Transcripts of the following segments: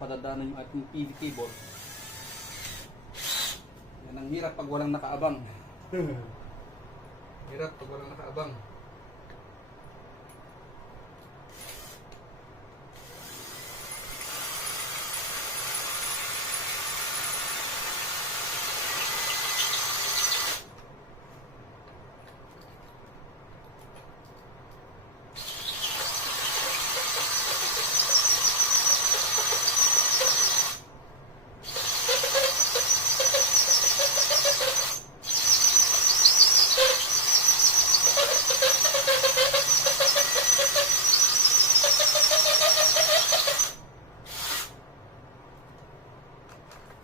Padadaanan yung ating PV cable. Yan ang hirap pag walang nakaabang. Hirap pag walang nakaabang.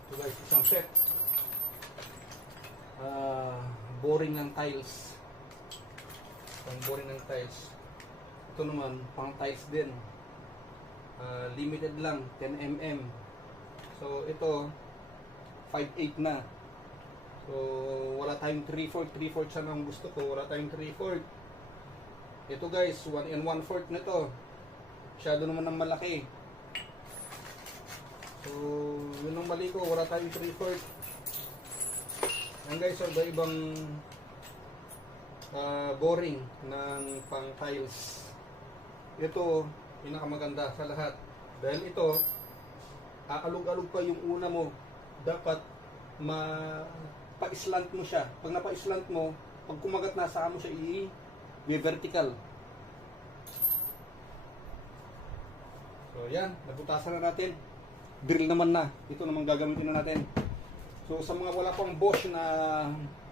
So guys, isang set. Boring ng tiles. Isang boring ng tiles. Ito naman, pang tiles din. Limited lang, 10mm. So ito, 5/8 na. So wala tayong 3/4. 3/4 sana ang gusto ko. Wala tayong 3/4. Ito guys, 1 1/4 na ito. Masyado naman ng malaki. So, yun ang mali ko, wala tayong 3/4. Yan guys, ibang boring ng pang tiles. Ito, pinakamaganda sa lahat. Dahil ito, aalog-alog pa yung una mo. Dapat pa-slant mo siya. Pag napa-slant mo, pag kumagat na saan mo siya i-vertical. So yan, nabutasan na natin. Drill naman na. Ito naman gagamitin na natin. So sa mga wala pang Bosch na